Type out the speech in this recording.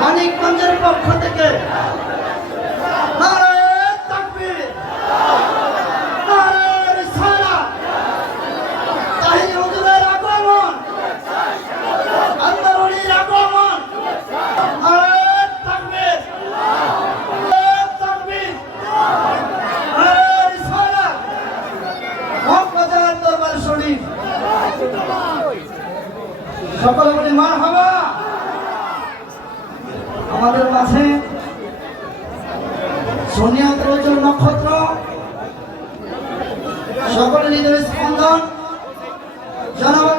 মানিকগঞ্জের পক্ষ থেকে নারায়ে তাকবীর, নারায়ে রিসালাত, তাহির হুজুরের আগমন, আল্লাহর ওলির আগমন, নারায়ে তাকবীর, নারায়ে তাকবীর, নারায়ে রিসালাত, মক্কার দরবার শরীফ। সকলে বলি মারহাবা। আমাদের মাঝে সোনিয়াত রজল নক্ষত্র, সকলে হৃদয়ের স্পন্দন, জনগণ